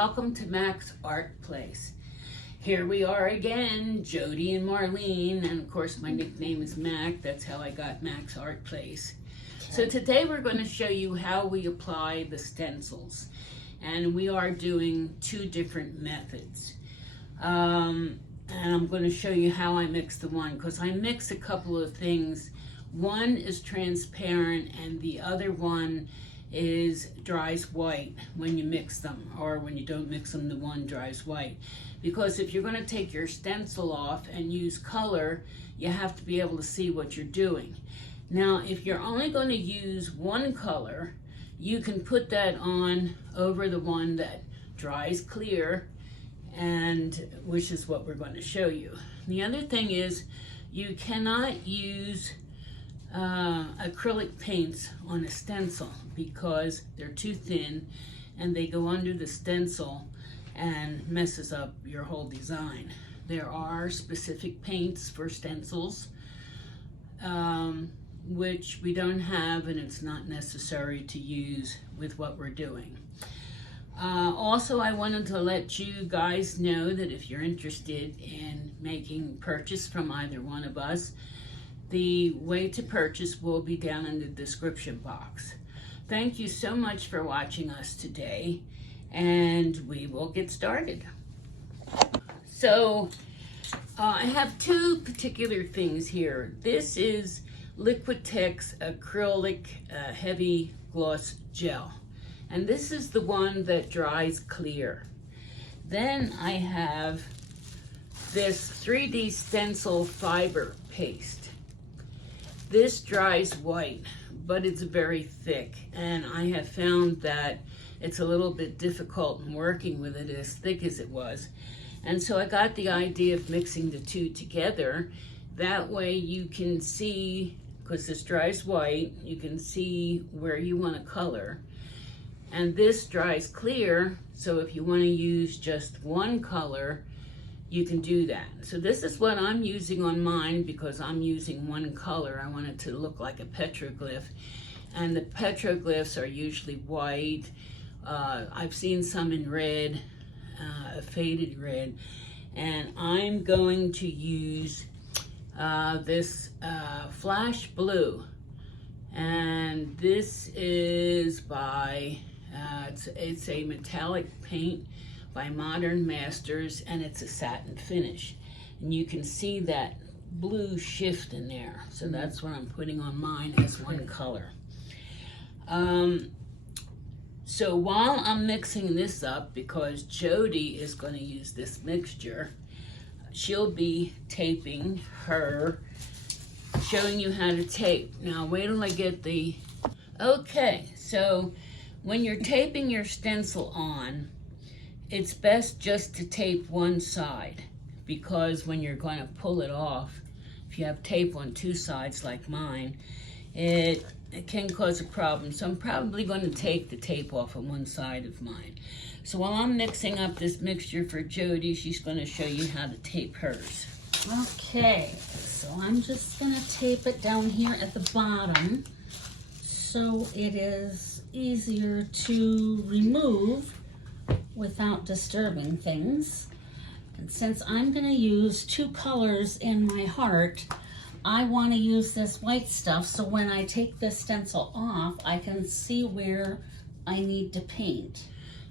welcome to Mac's Art Place. Here we are again, Jody and Marlene, and of course my nickname is Mac. That's how I got Mac's Art Place. Okay. So today we're going to show you how we apply the stencils, and we are doing two different methods. And I'm going to show you how I mix the one, because I mix a couple of things. One is transparent and the other one dries white when you mix them, or when you don't mix them, the one dries white. Because if you're going to take your stencil off and use color, you have to be able to see what you're doing. Now, if you're only going to use one color, you can put that on over the one that dries clear, and which is what we're going to show you. The other thing is you cannot use acrylic paints on a stencil because they're too thin and they go under the stencil and messes up your whole design. There are specific paints for stencils which we don't have, and it's not necessary to use with what we're doing. Also, I wanted to let you guys know that if you're interested in making purchase from either one of us, the way to purchase will be down in the description box. Thank you so much for watching us today, and we will get started. So I have two particular things here. This is Liquitex acrylic heavy gloss gel, and this is the one that dries clear. Then I have this 3D stencil fiber paste. This dries white, but it's very thick, and I have found that it's a little bit difficult in working with it as thick as it was. And so I got the idea of mixing the two together. That way you can see, because this dries white, you can see where you want to color. And this dries clear, so if you want to use just one color, you can do that. So this is what I'm using on mine because I'm using one color. I want it to look like a petroglyph. And the petroglyphs are usually white. I've seen some in red, a faded red. And I'm going to use this flash blue. And this is by, it's a metallic paint by Modern Masters, and it's a satin finish. And you can see that blue shift in there. So that's what I'm putting on mine as one color. So while I'm mixing this up, because Jody is going to use this mixture, she'll be taping her, showing you how to tape. Now wait till I get the, okay, so when you're taping your stencil on, it's best just to tape one side, because when you're going to pull it off, if you have tape on two sides like mine, it can cause a problem. So I'm probably going to take the tape off on one side of mine. So while I'm mixing up this mixture for Jody, she's going to show you how to tape hers. Okay, so I'm just going to tape it down here at the bottom so it is easier to remove without disturbing things. And since I'm going to use two colors in my heart, I want to use this white stuff so when I take this stencil off, I can see where I need to paint.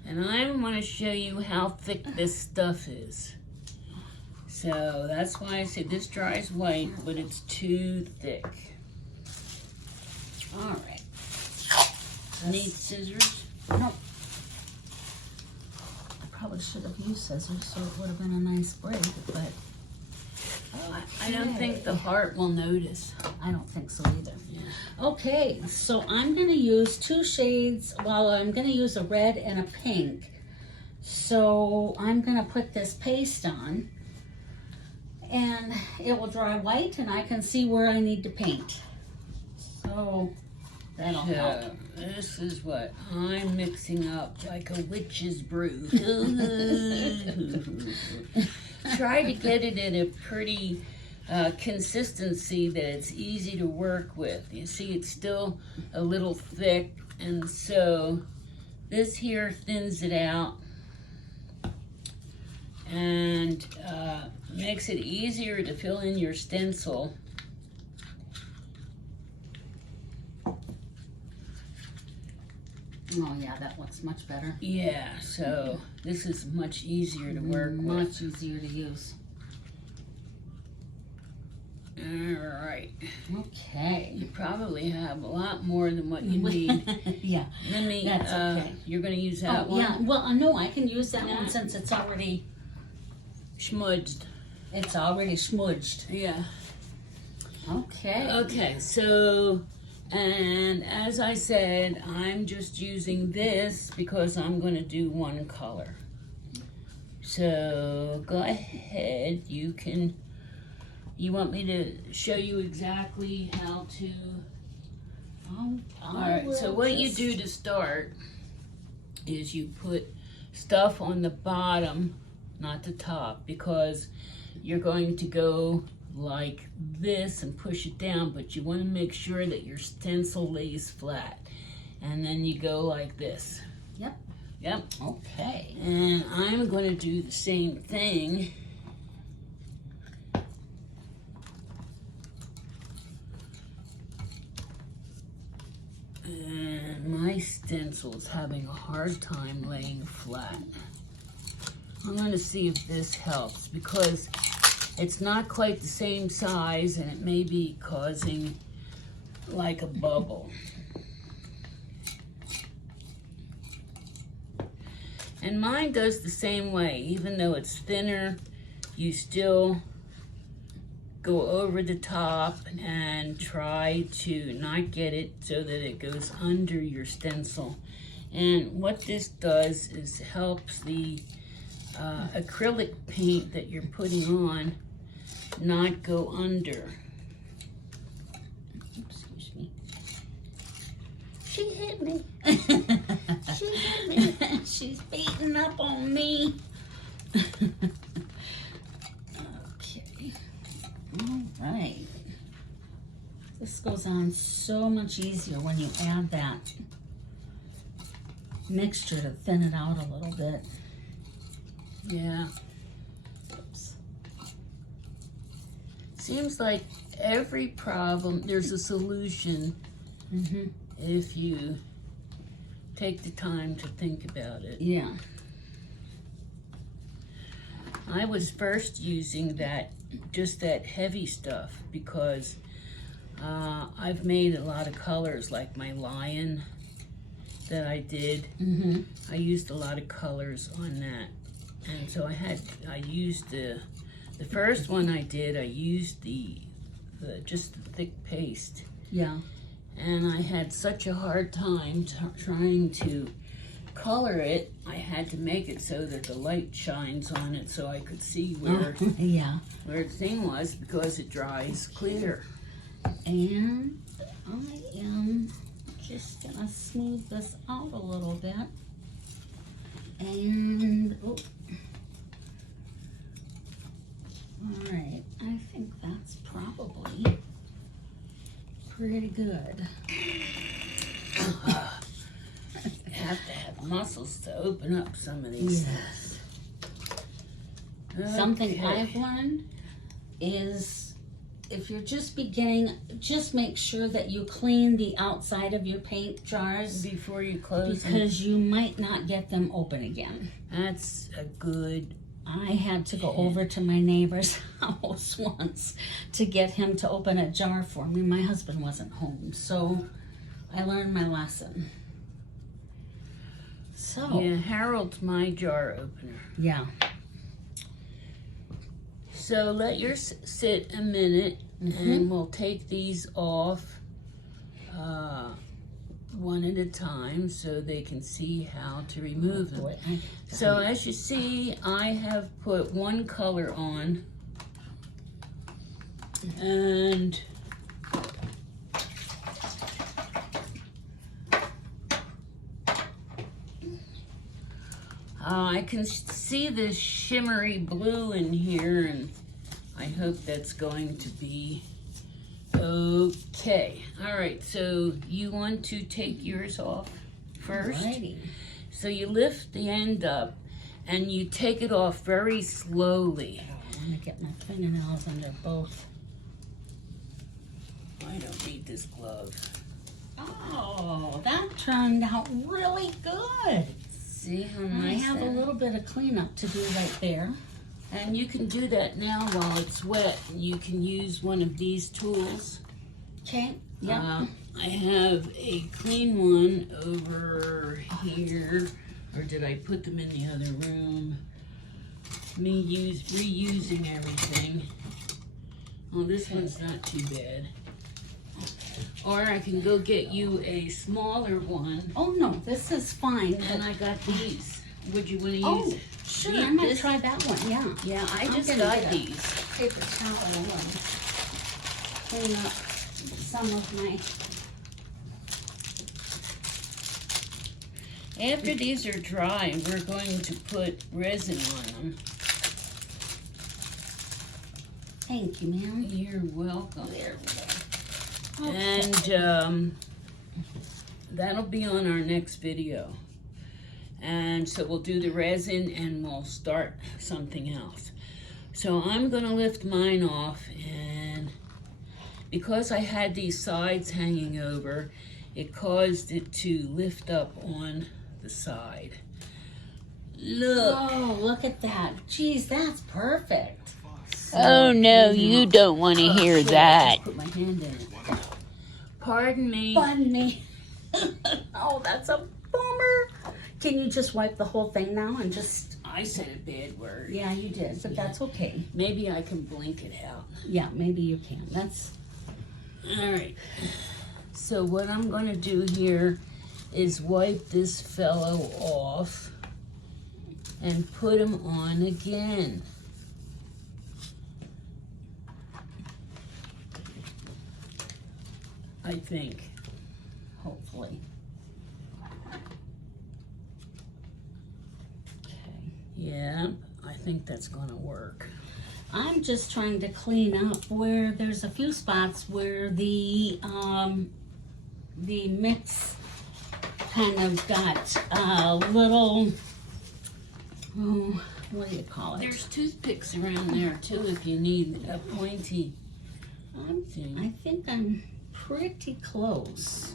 And I want to show you how thick this stuff is. So that's why I said this dries white, but it's too thick. All right. Need scissors? Nope. Probably should have used scissors so it would have been a nice break, but okay. I don't think the heart will notice. I don't think so either. Yeah. Okay, so I'm going to use two shades. Well, I'm going to use a red and a pink. So I'm going to put this paste on, and it will dry white, and I can see where I need to paint. So that'll help. This is what I'm mixing up like a witch's brew. Try to get it in a pretty consistency that it's easy to work with. You see, it's still a little thick, and so this here thins it out. and makes it easier to fill in your stencil. Oh yeah, that looks much better. Yeah, so this is much easier to work with. Much easier to use. Alright. Okay. You probably have a lot more than what you need. Yeah. Let me, That's okay. You're going to use that one? Yeah, well, no, I can use that Yeah. one since it's already Schmudged. smudged. Yeah. Okay. Okay, so, and as I said, I'm just using this because I'm going to do one color. So, go ahead, you want me to show you exactly how to? Alright, so what you do to start is you put stuff on the bottom, not the top, because you're going to go like this and push it down, but you want to make sure that your stencil lays flat. And then you go like this. Yep. Yep. Okay. And I'm going to do the same thing. And my stencil's having a hard time laying flat. I'm going to see if this helps because it's not quite the same size and it may be causing like a bubble. And mine does the same way. Even though it's thinner, you still go over the top and try to not get it so that it goes under your stencil. And what this does is helps the acrylic paint that you're putting on not go under. Excuse me. She hit me. She hit me. She's beating up on me. Okay. All right. This goes on so much easier when you add that mixture to thin it out a little bit. Yeah. Oops. Seems like every problem, there's a solution Mm-hmm. if you take the time to think about it. Yeah. I was first using just that heavy stuff because I've made a lot of colors, like my lion that I did. Mm-hmm. I used a lot of colors on that. And so I used the first one I did, I used just the thick paste. Yeah. And I had such a hard time trying to color it. I had to make it so that the light shines on it so I could see where Yeah. where the thing was because it dries clear. And I am just gonna smooth this out a little bit. And, oh. All right, I think that's probably pretty good. You have to have muscles to open up some of these Yes. things. Something Okay. I've learned is if you're just beginning, just make sure that you clean the outside of your paint jars Before you close them. because you might not get them open again. That's a good. I had to go over to my neighbor's house once to get him to open a jar for me. My husband wasn't home, so I learned my lesson. So, Yeah, Harold's my jar opener. yeah. So let yours sit a minute, and we'll take these off one at a time so they can see how to remove them. Boy, So as you see, I have put one color on, and I can see this shimmery blue in here, and I hope that's going to be okay. All right, so you want to take yours off first. Alrighty. So you lift the end up, and you take it off very slowly. I'm gonna get my fingernails under both. I don't need this glove. Oh, that turned out really good. See how I nice have a that is? little bit of cleanup to do right there. And you can do that now while it's wet. You can use one of these tools. Okay, yeah. I have a clean one over here. Or did I put them in the other room? Reusing everything. Oh, this one's not too bad. Or I can go get you a smaller one. Oh no, this is fine. And I got these. Would you want to use Oh, it? sure, Yeah, I'm gonna this- try that one, yeah. Yeah, I I'm just gonna got get a these. paper towel and clean up some of my, After these are dry, we're going to put resin on them. thank you, ma'am. You're welcome. There we go. And that'll be on our next video. And so we'll do the resin and we'll start something else. So I'm gonna lift mine off, and because I had these sides hanging over, it caused it to lift up on the side. Look. Oh, look at that. Geez, that's perfect. Oh no, you don't want to hear Sure, that. just put my hand in it. Pardon me. Pardon me. Oh, that's a bummer. Can you just wipe the whole thing now and just... I said a bad word. Yeah, you did, but that's okay. Maybe I can blink it out. Yeah, maybe you can. That's... All right. So what I'm going to do here is wipe this fellow off and put him on again. I think. Hopefully. Okay. Yeah, I think that's going to work. I'm just trying to clean up where there's a few spots where the mix kind of got a little, oh, what do you call it? There's toothpicks around there too if you need a pointy thing. I think I'm pretty close.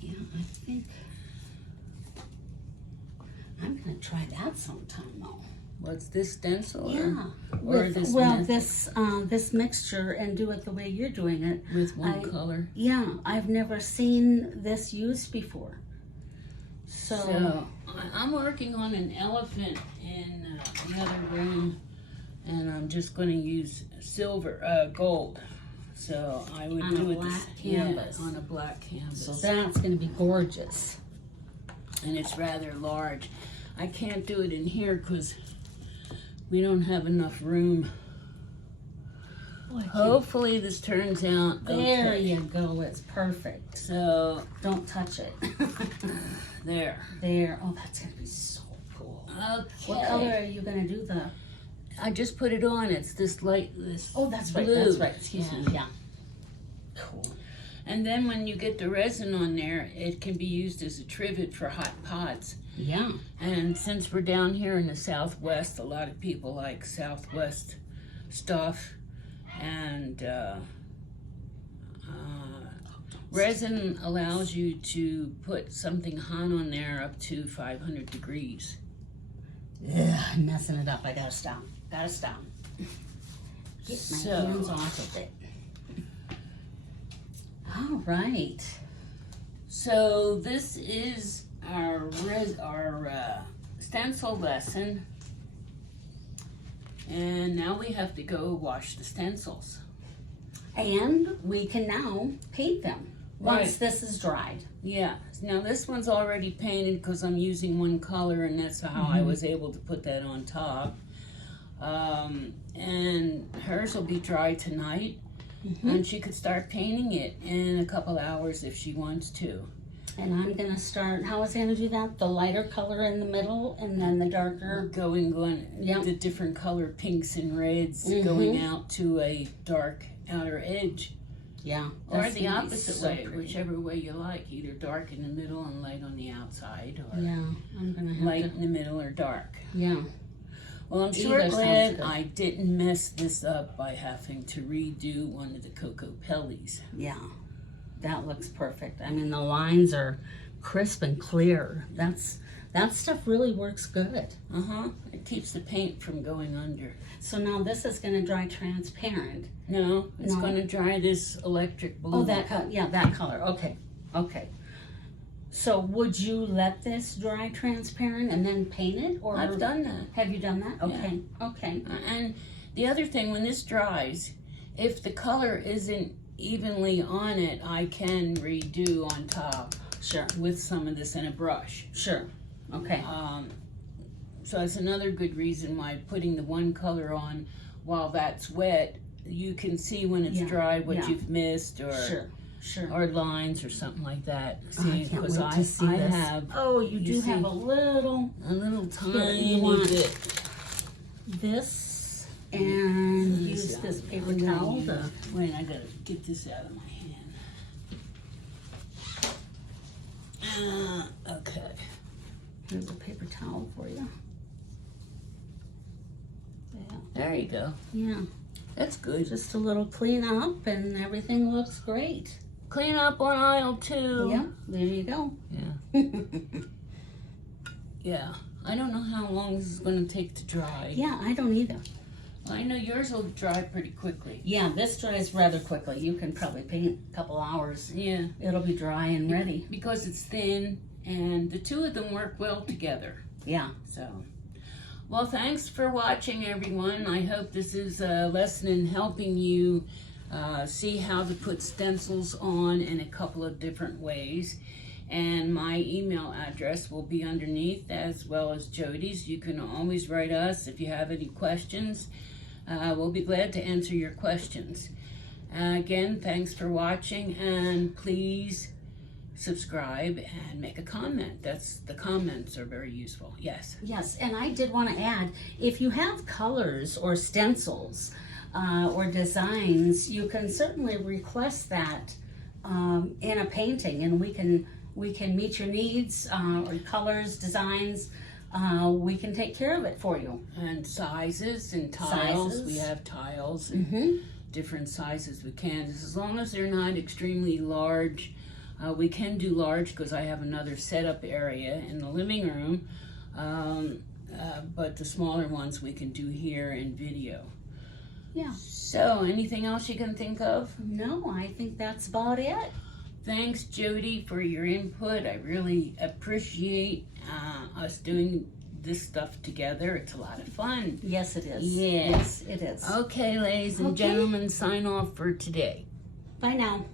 Yeah, I think I'm gonna try that sometime though. What's this, stencil? Yeah. Or With, this well, method? this mixture, and do it the way you're doing it. With one I- color. Yeah, I've never seen this used before. So, I'm working on an elephant in the other room, and I'm just going to use gold. So I would On a do it black yeah, canvas. on a black canvas. so that's gonna be gorgeous. And it's rather large. I can't do it in here because we don't have enough room. Oh, I can't- Hopefully this turns out There okay. you go, it's perfect. So Don't touch it. there. There, oh, that's gonna be so cool. Okay. What color are you gonna do the, I just put it on. It's this light, this oh, that's right, blue. that's right, excuse Yeah. me, yeah. Cool. And then when you get the resin on there, it can be used as a trivet for hot pots. Yeah, And since we're down here in the Southwest, a lot of people like Southwest stuff. And resin allows you to put something hot on there up to 500 degrees. ugh, I'm messing it up, I gotta stop, Get my So- hands off of it. All right. So this is our stencil lesson. And now we have to go wash the stencils. And we can now paint them once Right. this is dried. Yeah, now this one's already painted because I'm using one color, and that's how I was able to put that on top. And hers will be dry tonight, and she could start painting it in a couple hours if she wants to. And I'm gonna start, how was I gonna do that? The lighter color in the middle and then the darker. Going Yep. the different color pinks and reds going out to a dark outer edge. Yeah. Or that's the gonna be opposite so way, pretty. whichever way you like, either dark in the middle and light on the outside, or Yeah, I'm gonna have light to, in the middle or dark. yeah. Well, I'm sure Either sounds glad good. I didn't mess this up by having to redo one of the Cocoa Pellies. Yeah, that looks perfect. I mean, the lines are crisp and clear. That stuff really works good. It keeps the paint from going under. So now this is gonna dry transparent. No, it's No. going to dry this electric blue. Oh, that color, yeah, that color, okay, okay. So would you let this dry transparent and then paint it, or? I've done that. Have you done that? Okay, okay. And the other thing, when this dries, if the color isn't evenly on it, I can redo on top Sure, with some of this in a brush. sure, okay. So it's another good reason why putting the one color on while that's wet, you can see when it's Yeah, dry what yeah. you've missed, or Sure, sure. or lines or something like that. Oh, I See, can't because wait to see I this. have Oh, you do see. have a little tiny you want- bit. this and use this paper I'm gonna towel use- to, Wait, I gotta get this out of my hand. Okay. here's a paper towel for you. Yeah, There you go. yeah, That's good. just a little clean up and everything looks great. Clean up on aisle 2. Yeah, there you go. Yeah. Yeah. I don't know how long this is going to take to dry. Yeah, I don't either. I know yours will dry pretty quickly. Yeah, this dries rather quickly. You can probably paint a couple hours. Yeah. It'll be dry and ready. Because it's thin, and the two of them work well together. Yeah. So, well, thanks for watching, everyone. I hope this is a lesson in helping you see how to put stencils on in a couple of different ways. And my email address will be underneath, as well as Jody's. You can always write us if you have any questions. We'll be glad to answer your questions. Again, thanks for watching, and please subscribe and make a comment. The comments are very useful. Yes. Yes, and I did want to add, if you have colors or stencils or designs, you can certainly request that in a painting, and we can meet your needs, or colors, designs. We can take care of it for you. And sizes and tiles. Sizes. We have tiles and different sizes we can. As long as they're not extremely large. We can do large because I have another setup area in the living room. But the smaller ones we can do here in video. Yeah. So, anything else you can think of? No, I think that's about it. Thanks, Jody, for your input. I really appreciate us doing this stuff together. It's a lot of fun. Yes, it is. Yes. Yes, it is. Okay, ladies and Okay. gentlemen, sign off for today. Bye now.